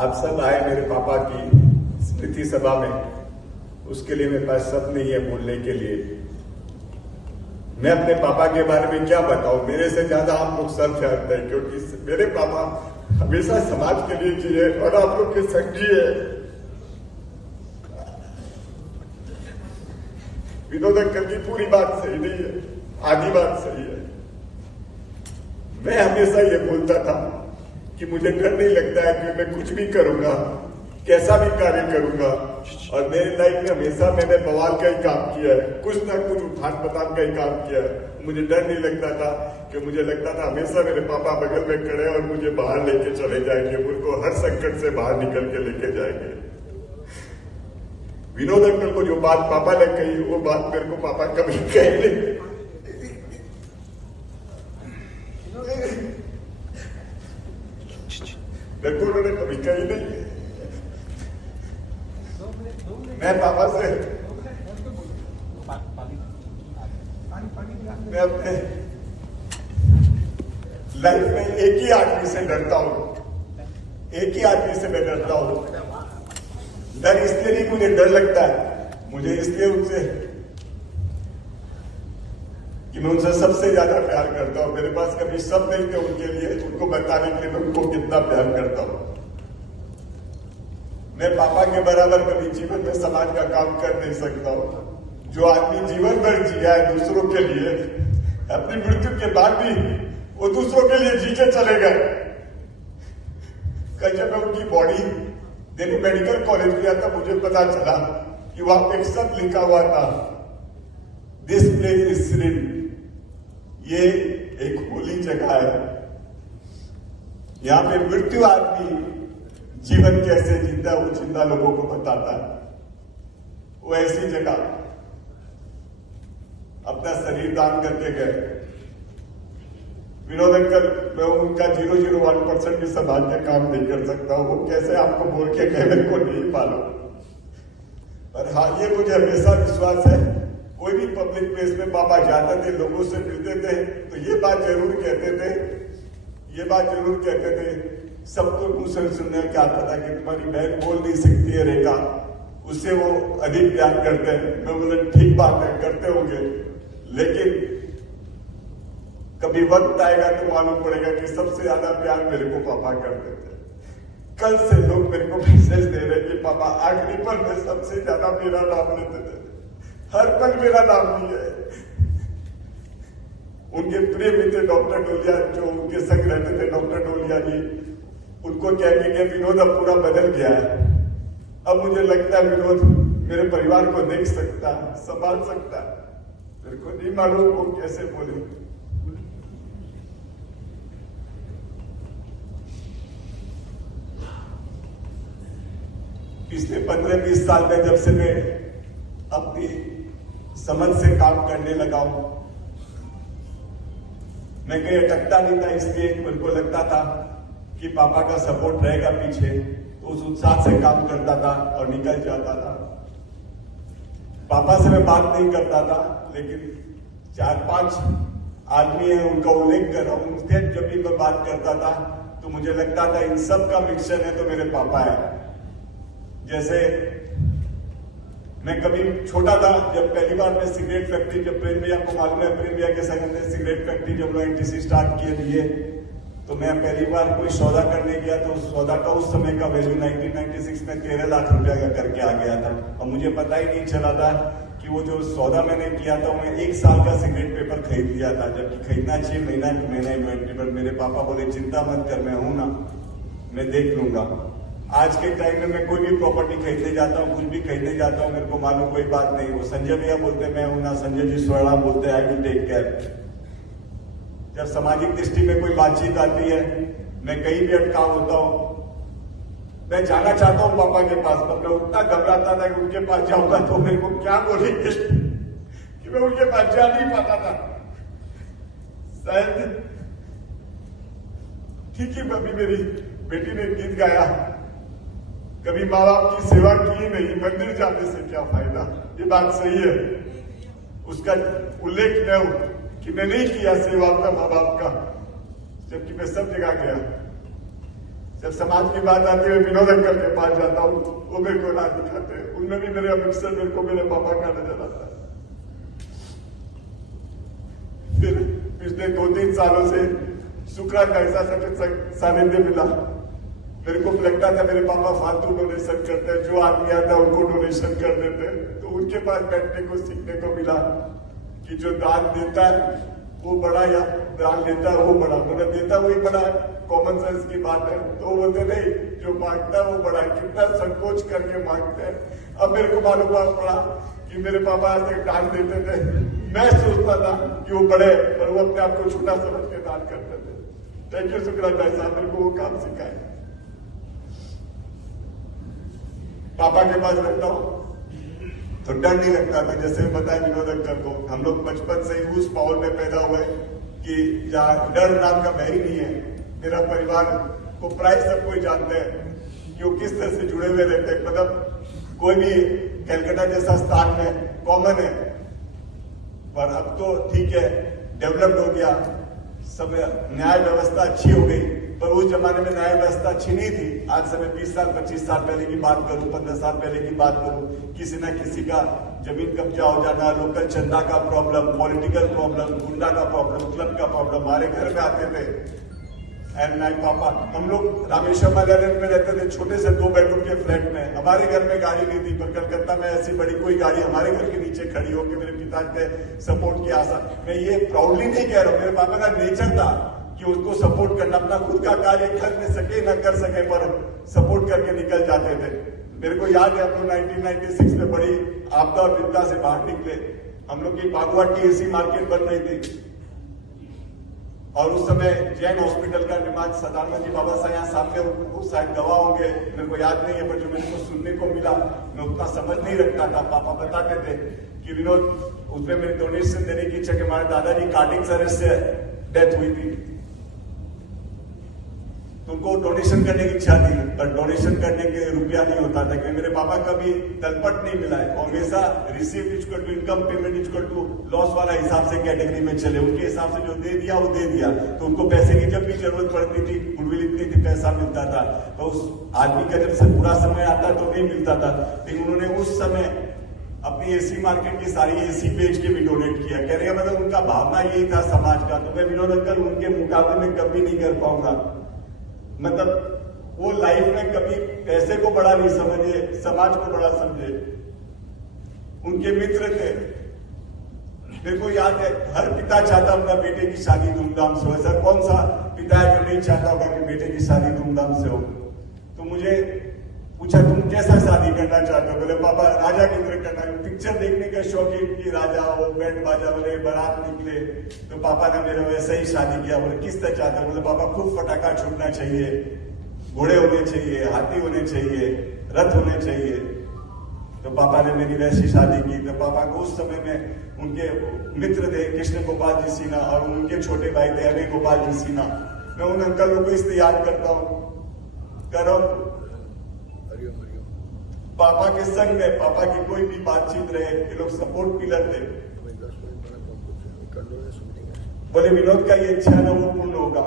आप सब आए मेरे पापा की स्मृति सभा में, उसके लिए मेरे पास शब्द नहीं है बोलने के लिए। मैं अपने पापा के बारे में क्या बताऊं, मेरे से ज्यादा आप लोग सब जानते हैं, क्योंकि मेरे पापा हमेशा समाज के लिए जिए और आप लोग के संग जिए। विनोद अंकल की पूरी बात सही नहीं है, आधी बात सही है। मैं हमेशा ये बोलता था कि मुझे डर नहीं लगता है कि मैं कुछ भी करूंगा, कैसा भी कार्य करूंगा, और मेरे लाइफ में हमेशा मैंने बवाल का ही काम किया है, कुछ ना कुछ उठान पठान का ही काम किया है। मुझे डर नहीं लगता था, कि मुझे लगता था हमेशा मेरे पापा बगल में खड़े और मुझे बाहर लेके चले जाएंगे, उनको हर संकट से बाहर निकल के लेके जाएंगे। विनोद अंकल को जो बात पापा ने कही, वो बात मेरे को पापा कभी कही नहीं। मेरे को उन्होंने कभी कही नहीं। मैं पापा से मैं अपने लाइफ में एक ही आदमी से डरता हूं, एक ही आदमी से मैं डरता हूं। डर इसलिए नहीं मुझे डर लगता है, मुझे इसलिए उनसे कि मैं उनसे सबसे ज्यादा प्यार करता हूं। मेरे पास कभी शब्द नहीं थे उनके लिए, उनको बताने के लिए मैं उनको कितना प्यार करता हूं। मैं पापा के बराबर कभी जीवन में समाज का काम कर नहीं सकता हूं। जो आदमी जीवन भर जिया है दूसरों के लिए, अपनी मृत्यु के बाद भी वो दूसरों के लिए जी के चले गए। कल जब मैं उनकी बॉडी दिल्ली मेडिकल कॉलेज गया था, मुझे पता चला कि वहां पे एक शब्द लिखा हुआ था, दिस प्लेस इज सीरीन। ये एक होली जगह है, यहां पे मृत्यु आदमी जीवन कैसे जीता है वो जिंदा लोगों को बताता है। वो ऐसी जगह अपना शरीर दान करके गए। विनोद अंकल, मैं उनका 001% भी समाज में काम नहीं कर सकता हूं। वो कैसे आपको बोल के गए मेरे को नहीं मालूम, पर हाँ ये मुझे हमेशा विश्वास है, कोई भी पब्लिक प्लेस में पापा जाते थे, लोगों से मिलते थे, तो ये बात जरूर कहते थे, सबको मुंह से सुनने क्या पता कि तुम्हारी बहन बोल नहीं सकती है रेखा, उससे वो अधिक प्यार करते हैं। मैं बोला ठीक बात है, करते होंगे, लेकिन कभी वक्त आएगा तो मालूम पड़ेगा कि सबसे ज्यादा प्यार मेरे को पापा करते थे। कल से लोग मेरे को मैसेज दे रहे कि पापा आखिरी पल में सबसे ज्यादा मेरा नाम लेते थे, हर पल मेरा नाम लिए। उनके प्रिय मित्र डॉक्टर डोलिया, जो उनके संग रहते थे, डॉक्टर डोलिया जी, उनको कहने के विनोद अब पूरा बदल गया है। अब मुझे लगता है विनोद मेरे परिवार को देख सकता है, संभाल सकता है। मेरे को नहीं मालूम वो कैसे बोले। पिछले 15-20 साल में जब से मैं अपनी समझ से काम करने लगा हूं, मैं कहीं अटकता नहीं था, इसलिए मेरे को लगता था कि पापा का सपोर्ट रहेगा पीछे, तो उस उत्साह से काम करता था और निकल जाता था। पापा से मैं बात नहीं करता था, लेकिन 4-5 आदमी है उनका उल्लेख कर रहा हूं, उनसे जब भी मैं बात करता था तो मुझे लगता था इन सब का मिक्सचर है तो मेरे पापा है। जैसे मैं कभी छोटा था, जब पहली बार मैं सिगरेट फैक्ट्री, जब प्रेम भैया को मालूम है, प्रेम भैया के संग हमने सिगरेट फैक्ट्री जब लोग NTC स्टार्ट किए दिए, तो मैं पहली बार कोई सौदा करने गया तो उस सौदा का उस समय का वैल्यू 1996 में 13 लाख रुपया का करके आ गया था, और मुझे पता ही नहीं चला था कि वो जो सौदा मैंने किया था मैं 1 साल का सिगरेट पेपर खरीद लिया था, जबकि खरीदना चाहिए महीना इन्वेंट्री पर। मेरे पापा बोले चिंता मत कर, मैं हूं ना, मैं देख लूंगा। आज के टाइम में मैं कोई भी प्रॉपर्टी खरीदने जाता हूँ, कुछ भी खरीदने जाता हूँ, मेरे को मालूम कोई बात नहीं, वो संजय भैया बोलते मैं हूं ना, संजय जी स्वर्णा बोलते आई विल टेक केयर। जब सामाजिक दृष्टि में कोई बातचीत आती है, मैं कहीं भी अटका होता हूं, मैं जाना चाहता हूं पापा के पास, पर मैं उतना घबराता था कि उनके पास जाऊंगा तो मेरे को क्या बोलेंगे कि मैं उनके पास जा नहीं पाता था। शायद ठीक ही अभी मेरी बेटी ने गीत गाया, कभी माँ बाप की सेवा की नहीं, मंदिर जाने से क्या फायदा। ये बात सही है, उसका उल्लेख न हो कि मैं नहीं किया सेवा अपना माँ बाप का, जबकि मैं सब जगह गया। जब समाज की बात आती है विनोद अंकल के पास जाता हूँ, वो मेरे को राह दिखाते हैं। उनमें भी मेरे अमिक्सर मेरे को मेरे पापा का नजर आता है। फिर पिछले 2-3 सालों से शुक्रा का ऐसा सानिध्य मिला। मेरे को लगता था मेरे पापा फालतू डोनेशन करते हैं, जो आदमी आता है उनको डोनेशन कर देते हैं। तो उनके पास बैठने को सीखने को मिला कि जो दान देता है वो बड़ा या दान लेता है वो बड़ा, मतलब देता वही बड़ा, कॉमन सेंस की बात है। तो वो बोलते नहीं, जो मांगता है वो बड़ा, कितना संकोच करके मांगते हैं। अब मेरे को मालूम पड़ा कि मेरे पापा आज तक दान देते थे, मैं सोचता था कि वो बड़े, पर वो अपने आप को छोटा समझ के दान करते थे। थैंक यू शुक्ला भाई साहब, मेरे को वो काम सिखाए। पापा के पास रहता हूँ तो डर नहीं लगता था। जैसे बताया विनोद अंकल को, हम लोग बचपन से ही उस माहौल में पैदा हुए कि जहाँ डर नाम का भय ही नहीं है। मेरा परिवार को प्राय सब कोई जानते हैं कि वो किस तरह से जुड़े हुए रहते हैं। मतलब कोई भी कलकत्ता जैसा स्थान में कॉमन है, पर अब तो ठीक है, डेवलप्ड हो गया, सब न्याय व्यवस्था अच्छी हो गई। पर उस जमाने में न्याय व्यवस्था अच्छी नहीं थी। आज से मैं 20 साल 25 साल पहले की बात करूं, 15 साल पहले की बात करूं, किसी ना किसी का जमीन कब्जा हो जाना, लोकल चंदा का प्रॉब्लम, पॉलिटिकल प्रॉब्लम, गुंडा का प्रॉब्लम, क्लब का प्रॉब्लम हमारे घर में आते थे। एंड माय पापा, हम लोग रामेश्वर गार्डन में रहते थे, छोटे से 2 बेडरूम के फ्लैट में। हमारे घर में गाड़ी नहीं थी, पर कलकत्ता में ऐसी बड़ी कोई गाड़ी हमारे घर के नीचे खड़ी होकर मेरे पिता के सपोर्ट की आशा। मैं ये प्राउडली नहीं कह रहा हूँ, मेरे पापा का नेचर था कि उसको सपोर्ट करना, अपना खुद का कार्य कर न सके न कर सके, पर सपोर्ट करके निकल जाते थे। मेरे को याद है, हम लोग 1996 में बड़ी आपदा और विपदा से बाहर निकले। हम लोग की बागवाटी एसी मार्केट बन रही थी और उस समय जैन हॉस्पिटल का निर्माण सदानंद जी बाबा साहब यहाँ सामने, वो शायद गवाह होंगे, मेरे को याद नहीं है, पर जो मेरे को सुनने को मिला, मैं उतना समझ नहीं रखता था। पापा बताते थे कि विनोद, उसमें मेरी डोनेशन देने की इच्छा कि हमारे दादाजी कार्डियक अरेस्ट से डेथ हुई थी, तो उनको डोनेशन करने की इच्छा थी, पर डोनेशन करने के रुपया नहीं होता था। क्योंकि मेरे पापा कभी तलपट नहीं मिला है, हमेशा receive equal to income, payment equal to loss वाला हिसाब से कैटेगरी में चले। उनके हिसाब से जो दे दिया वो दे दिया। तो उनको पैसे की जब भी जरूरत पड़ती थी, गुडविल इतनी थी, पैसा मिलता था, तो उस आदमी का जब से बुरा समय आता तो नहीं मिलता था। लेकिन उन्होंने उस समय अपनी एसी मार्केट की सारी एसी बेच के भी डोनेट किया। कहने का मतलब उनका भावना यही था समाज का। तो मैं विनोद अंकल उनके मुकाबले में कभी नहीं कर पाऊंगा। मतलब वो लाइफ में कभी पैसे को बड़ा नहीं समझे, समाज को बड़ा समझे। उनके मित्र थे, मेरे को याद है, हर पिता चाहता अपना बेटे की शादी धूमधाम से हो। ऐसा कौन सा पिता है जो नहीं चाहता होगा कि बेटे की शादी धूमधाम से हो। तो मुझे पूछा, तुम कैसा शादी करना चाहते हो? बोले पापा राजा की तरह करना है। पिक्चर देखने का शौकीन की राजा हो, बैंड बाजा वाले, बारात निकले। तो पापा ने मेरे वैसे ही शादी किया। बोले किस तरह चाहते हो? बोले पापा खूब फटाका छूटना चाहिए, घोड़े होने चाहिए, हाथी होने चाहिए, रथ होने चाहिए। तो पापा ने मेरी वैसी शादी की। तो पापा को उस समय में उनके मित्र थे कृष्ण गोपाल जी सिन्हा और उनके छोटे भाई थे अभय गोपाल जी सिन्हा। मैं उन अंकल को इसलिए याद करता हूँ, करो पापा के संग में, पापा की कोई भी बातचीत रहे, ये लोग सपोर्ट पिलर थे। बोले विनोद का ये इच्छा ना वो पूर्ण होगा।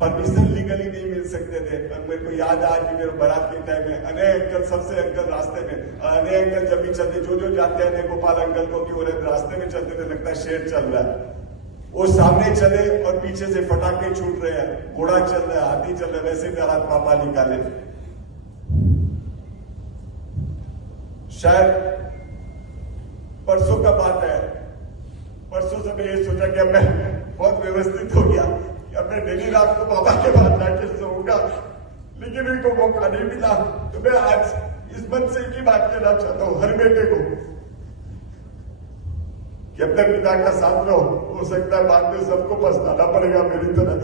परमिशन लीगली नहीं मिल सकते थे, पर मेरे को याद आज भी मेरे बारात के टाइम में अनय अंकल, सबसे अंकल रास्ते में, अनय अंकल जब भी चलते, जो जानते हैं गोपाल अंकल को कि वो रास्ते में चलते थे, लगता है शेर चल रहा है। वो सामने चले और पीछे से फटाके छूट रहे हैं, घोड़ा चल रहा है, हाथी चल रहा है, वैसे बारात पापा निकाले। शायद परसों का बात है, परसों से मैं ये सोचा कि अब मैं बहुत व्यवस्थित हो गया, अब मैं डेली रात को पापा के पास जाके सोऊंगा, लेकिन इनको मौका नहीं मिला। तो मैं आज इस मन से एक ही बात कहना चाहता हूँ हर बेटे को कि अपने पिता का साथ लो। हो सकता है बाद में सबको पछताना पड़ेगा मेरी तरह।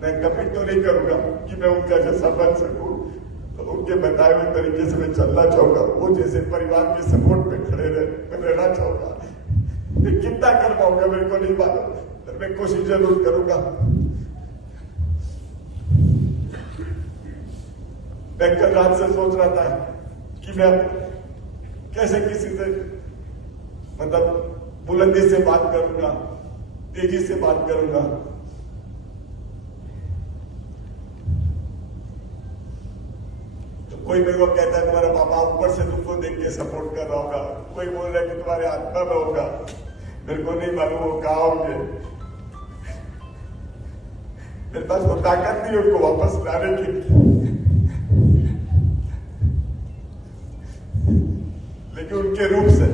मैं कभी तो नहीं करूंगा कि मैं उनका जैसा बन सकूं, तो उनके बताए हुए तरीके से मैं चलना चाहूंगा। वो जैसे परिवार के सपोर्ट पे खड़े रहे, मैं रहना चाहूंगा। मैं कितना कर पाऊंगा मेरे को नहीं मालूम, पर मैं कोशिश जरूर करूंगा। मैं कल रात से सोच रहा था कि मैं कैसे किसी से मतलब बुलंदी से बात करूंगा, तेजी से बात करूंगा। तो कोई मेरे को कहता है तुम्हारा पापा ऊपर से तुमको देख के सपोर्ट कर रहा होगा, कोई बोल रहा है कि तुम्हारे आत्मा में होगा। मेरे को नहीं मालूम वो कहाँ होंगे। मेरे पास वो ताकत नहीं उनको वापस लाने की, लेकिन उनके रूप से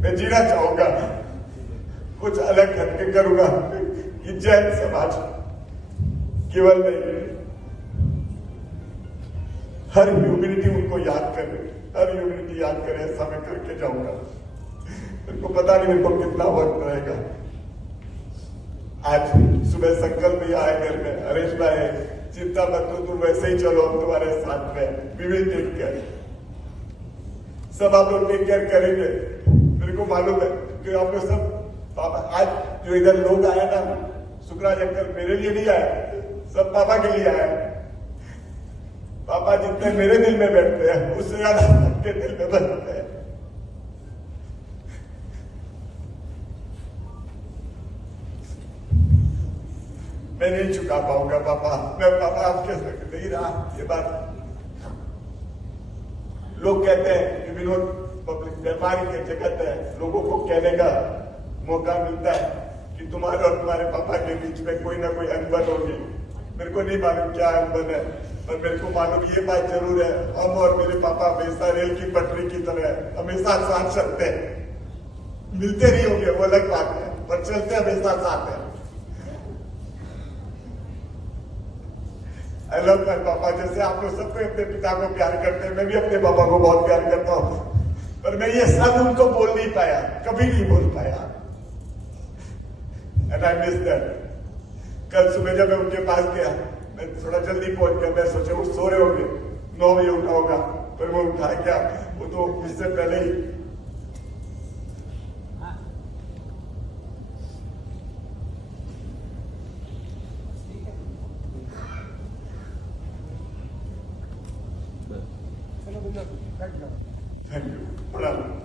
मैं जीना चाहूंगा, कुछ अलग हटके करूंगा कि जैन समाज केवल नहीं, हर ह्यूमैनिटी उनको याद करे, हर ह्यूमैनिटी याद करे, ऐसा मैं करके जाऊंगा। मेरे को पता नहीं मेरे को कितना वक्त रहेगा। आज सुबह संकल्प भी आए घर में, हरेश भाई चिंता मत करो, तुम वैसे ही चलो, हम तुम्हारे साथ में, वी विल टेक केयर, सब आप लोग टेक केयर करेंगे। मेरे को मालूम है कि आप लोग सब पापा, आज जो इधर लोग आए ना, सुखराज अंकल मेरे लिए नहीं आए, सब पापा के लिए आए। पापा जितने मेरे दिल में बैठते हैं उससे ज्यादा आपके दिल में बैठते हैं। मैं नहीं चुका पाऊंगा पापा, मैं पापा आपके साथ नहीं रहा। ये बात लोग कहते हैं कि विनोद पब्लिक व्यापारी के जगत है, लोगों को कहने का मौका मिलता है कि तुम्हारे और तुम्हारे पापा के बीच में कोई ना कोई अनबन होगी। मेरे को नहीं मालूम क्या अनबन है, पर मेरे को मालूम ये बात जरूर है, हम और मेरे पापा हमेशा रेल की पटरी की तरह हमेशा साथ चलते हैं। मिलते नहीं होंगे वो अलग बात है, पर चलते हमेशा साथ है। आई लव माय पापा। जैसे आप लोग सबको अपने पिता को प्यार करते हैं, मैं भी अपने पापा को बहुत प्यार करता हूँ, पर मैं ये सब उनको बोल नहीं पाया, कभी नहीं बोल पाया। And I miss that. कल सुबह जब मैं उनके पास गया, मैं थोड़ा जल्दी पहुंच गया, मैं सोचा वो सो रहे होंगे, 9 बजे उठा होगा, पर वो उठा क्या, वो तो मुझसे पहले ही थैंक यू। प्रणाम।